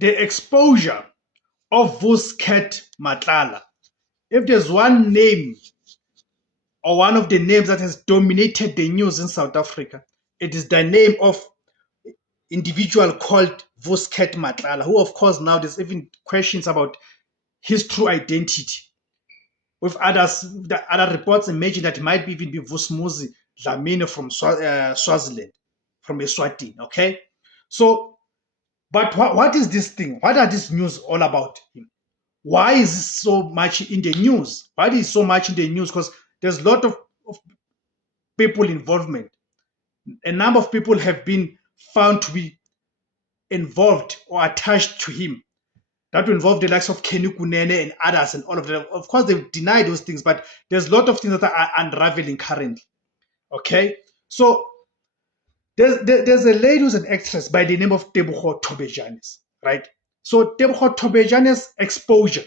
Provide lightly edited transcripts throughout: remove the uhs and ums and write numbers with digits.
the exposure of Vusket Matlala. If there's one name or one of the names that has dominated the news in South Africa, it is the name of individual called Vusket Matlala, who of course now there's even questions about his true identity. With the other reports imagine that it might even be Vusmuzi Dlamini from Swaziland, from Eswatini, okay? So, but what is this thing? What are these news all about him? Why is this so much in the news? Why is so much in the news? Because there's a lot of people involvement. A number of people have been found to be involved or attached to him. That will involve the likes of Kenny Kunene and others and all of them. Of course, they deny those things, but there's a lot of things that are unraveling currently. Okay? So there's a lady who's an actress by the name of Tebogo Tobejanes, right? So Tebogo Tobejanes' exposure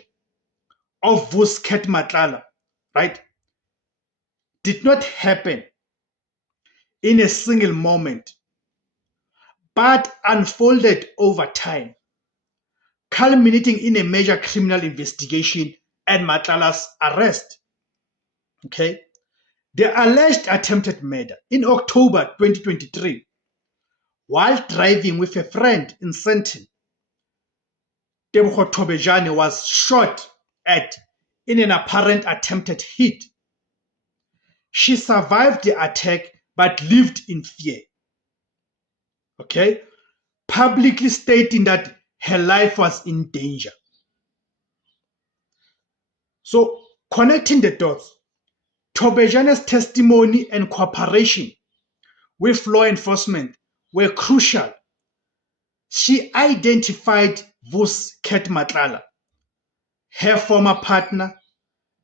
of Vusket Matlala, right, did not happen in a single moment, but unfolded over time, culminating in a major criminal investigation and Matlala's arrest. Okay? The alleged attempted murder in October 2023, while driving with a friend in Sandton, Tebogo Tobejane was shot at in an apparent attempted hit. She survived the attack but lived in fear. Okay? Publicly stating that her life was in danger. So, connecting the dots, Tobejane's testimony and cooperation with law enforcement were crucial. She identified Vusket Matlala, her former partner,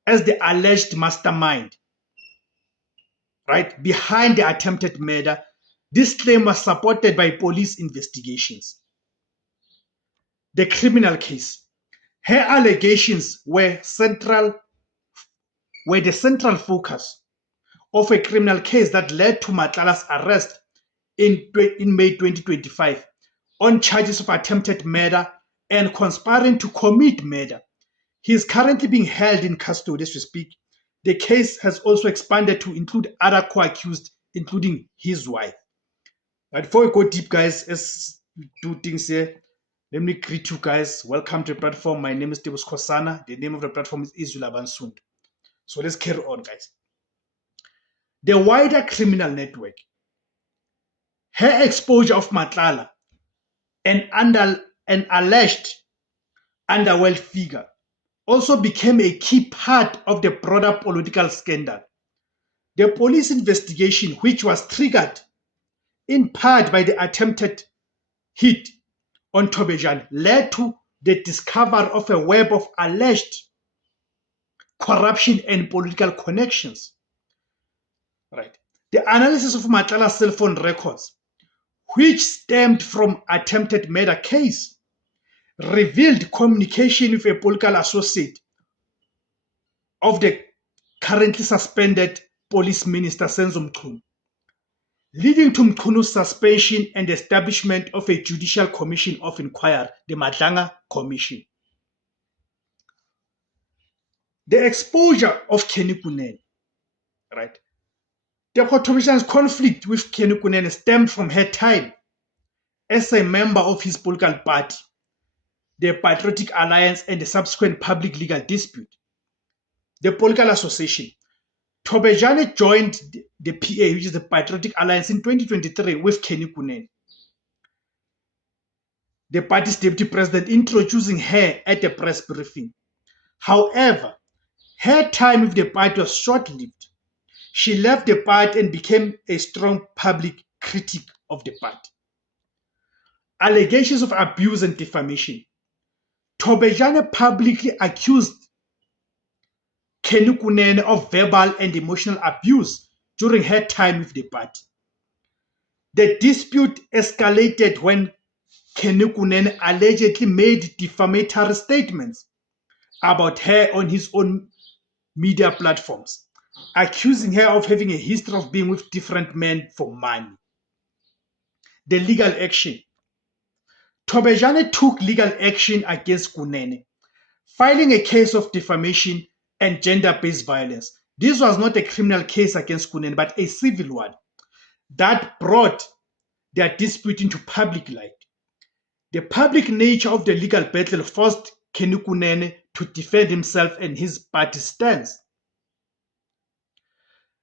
as the alleged mastermind, right, behind the attempted murder. This claim was supported by police investigations. The criminal case. Her allegations were the central focus of a criminal case that led to Matlala's arrest in May 2025 on charges of attempted murder and conspiring to commit murder. He is currently being held in custody as we speak. The case has also expanded to include other co-accused, including his wife. But before we go deep, guys, let's do things here. Let me greet you guys. Welcome to the platform. My name is Tebus Kosana. The name of the platform is Izula Bansund. So let's carry on, guys. The wider criminal network. Her exposure of Matlala, an alleged underworld figure, also became a key part of the broader political scandal. The police investigation, which was triggered in part by the attempted hit on Tobejane, led to the discovery of a web of alleged corruption and political connections. Right. The analysis of Matlala's cell phone records, which stemmed from attempted murder case, revealed communication with a political associate of the currently suspended police minister Senzo Mchunu, leading to Mchunu's suspension and establishment of a judicial commission of inquiry, the Madlanga Commission. The exposure of Kenny Kunene, right? Tebogo Tobejane's conflict with Kenny Kunene stemmed from her time as a member of his political party, the Patriotic Alliance, and the subsequent public legal dispute. The political association. Tobejane joined the PA, which is the Patriotic Alliance, in 2023 with Kenny Kunene, the party's deputy president, introducing her at a press briefing. However, her time with the party was short-lived. She left the party and became a strong public critic of the party. Allegations of abuse and defamation. Tobejane publicly accused Kenny Kunene of verbal and emotional abuse during her time with the party. The dispute escalated when Kenny Kunene allegedly made defamatory statements about her on his own media platforms, accusing her of having a history of being with different men for money. The legal action. Thobejane took legal action against Kunene, filing a case of defamation and gender-based violence. This was not a criminal case against Kunene, but a civil one that brought their dispute into public light. The public nature of the legal battle forced Kenny Kunene to defend himself and his party stance.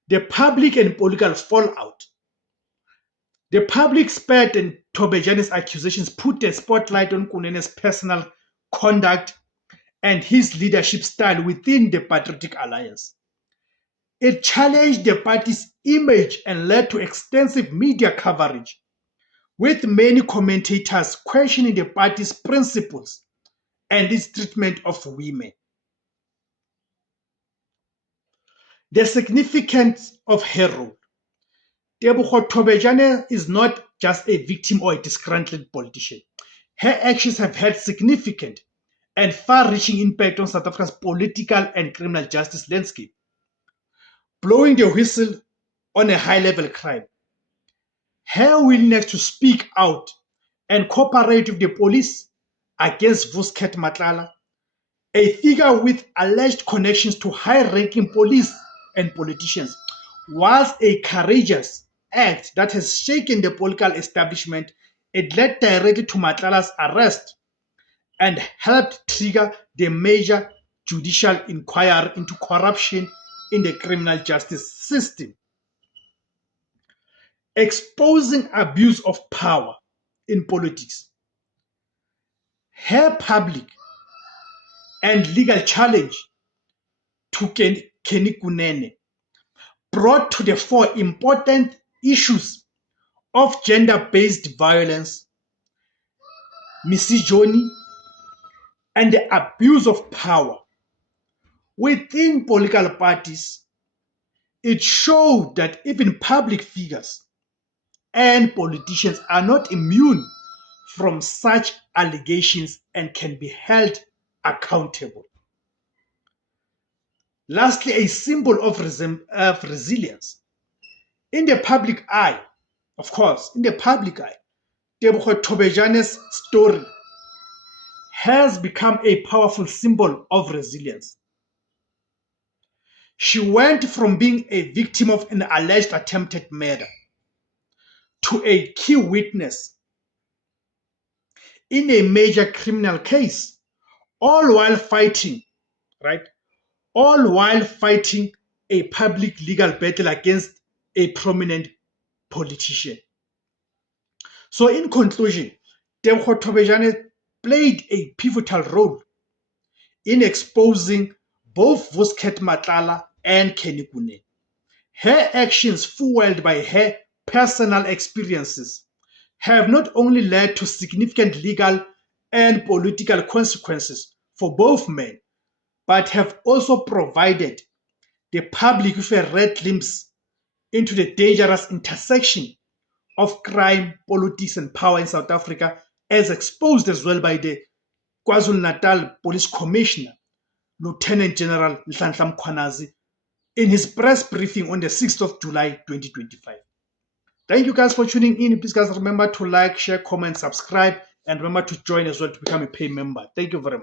The public and political fallout. The public spat and Thobejane's accusations put a spotlight on Kunene's personal conduct and his leadership style within the Patriotic Alliance. It challenged the party's image and led to extensive media coverage, with many commentators questioning the party's principles and its treatment of women. The significance of her role. Tebogo Thobejane is not just a victim or a disgruntled politician. Her actions have had significant and far-reaching impact on South Africa's political and criminal justice landscape, blowing the whistle on a high-level crime. Her willingness to speak out and cooperate with the police against Vusket Matlala, a figure with alleged connections to high-ranking police and politicians, was a courageous act that has shaken the political establishment. It led directly to Matlala's arrest and helped trigger the major judicial inquiry into corruption in the criminal justice system. Exposing abuse of power in politics. Her public and legal challenge to Kenny Kunene brought to the fore important issues of gender-based violence, misogyny, and the abuse of power within political parties. It showed that even public figures and politicians are not immune from such allegations and can be held accountable. Lastly, a symbol of resilience. In the public eye, of course, in the public eye, Tebogo Thobejane's story has become a powerful symbol of resilience. She went from being a victim of an alleged attempted murder to a key witness in a major criminal case, all while fighting, all while fighting a public legal battle against a prominent politician. So in conclusion, Tebogo Thobejane played a pivotal role in exposing both Vusket Matlala and Kenny Kunene. Her actions, fueled by her personal experiences, have not only led to significant legal and political consequences for both men, but have also provided the public with a red glimpse into the dangerous intersection of crime, politics, and power in South Africa, as exposed as well by the KwaZulu-Natal Police Commissioner, Lieutenant General Nhlanhla Mkhwanazi, in his press briefing on the 6th of July 2025. Thank you guys for tuning in. Please guys remember to like, share, comment, subscribe, and remember to join as well to become a paying member. Thank you very much.